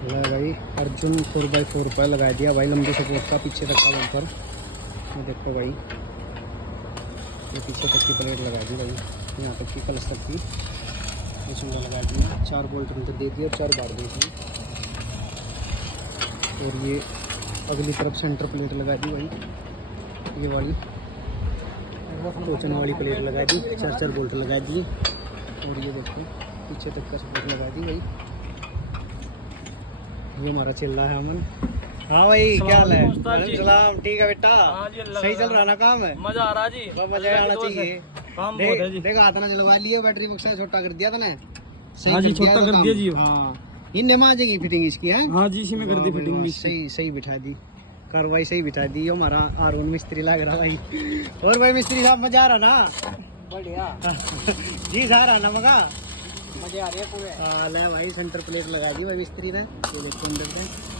भाई अर्जुन 4x4 पर लगा दिया भाई, लंबी सपोर्ट का पीछे तक का बम्पर। ये देखो भाई, ये पीछे तक की प्लेट लगा दी भाई, यहाँ तक की कलश तक की ये चूल्हा लगा दिया। 4 बोल्ट अंदर दे दिए और 4 बार दे दी। और ये अगली तरफ सेंटर प्लेट लगा दी भाई, ये वाली टोचन वाली प्लेट लगा दी, 4 बोल्ट लगा दिए। और ये देखो पीछे तक का सपोर्ट लगा दी भाई। ये हमारा चल रहा है अमन। हाँ भाई क्या हाल है? सलाम, ठीक है बेटा? सही चल रहा ना काम है? मजा आ रहा जी, मजा आना चाहिए। काम बहुत है जी। देखा था ना, जलवा लिए, बैटरी बक्सा छोटा कर दिया था ना। हाँ जी, छोटा कर दिया जी। हाँ इनने माँ जाएगी फिटिंग इसकी है। हाँ जी, इसी में कर दी फिटिंग। सही सही बिठा दी, कार्रवाई सही बिठा दी। ये हमारा आरोन मिस्त्री लग रहा भाई। और भाई मिस्त्री साहब मजा आ रहा ना? बढ़िया जी आ रहा ना मगा? मजे आ रहे हैं पूरे। ले भाई सेंटर प्लेट लगा दी भाई मिस्त्री ने, ये देखो अंदर से।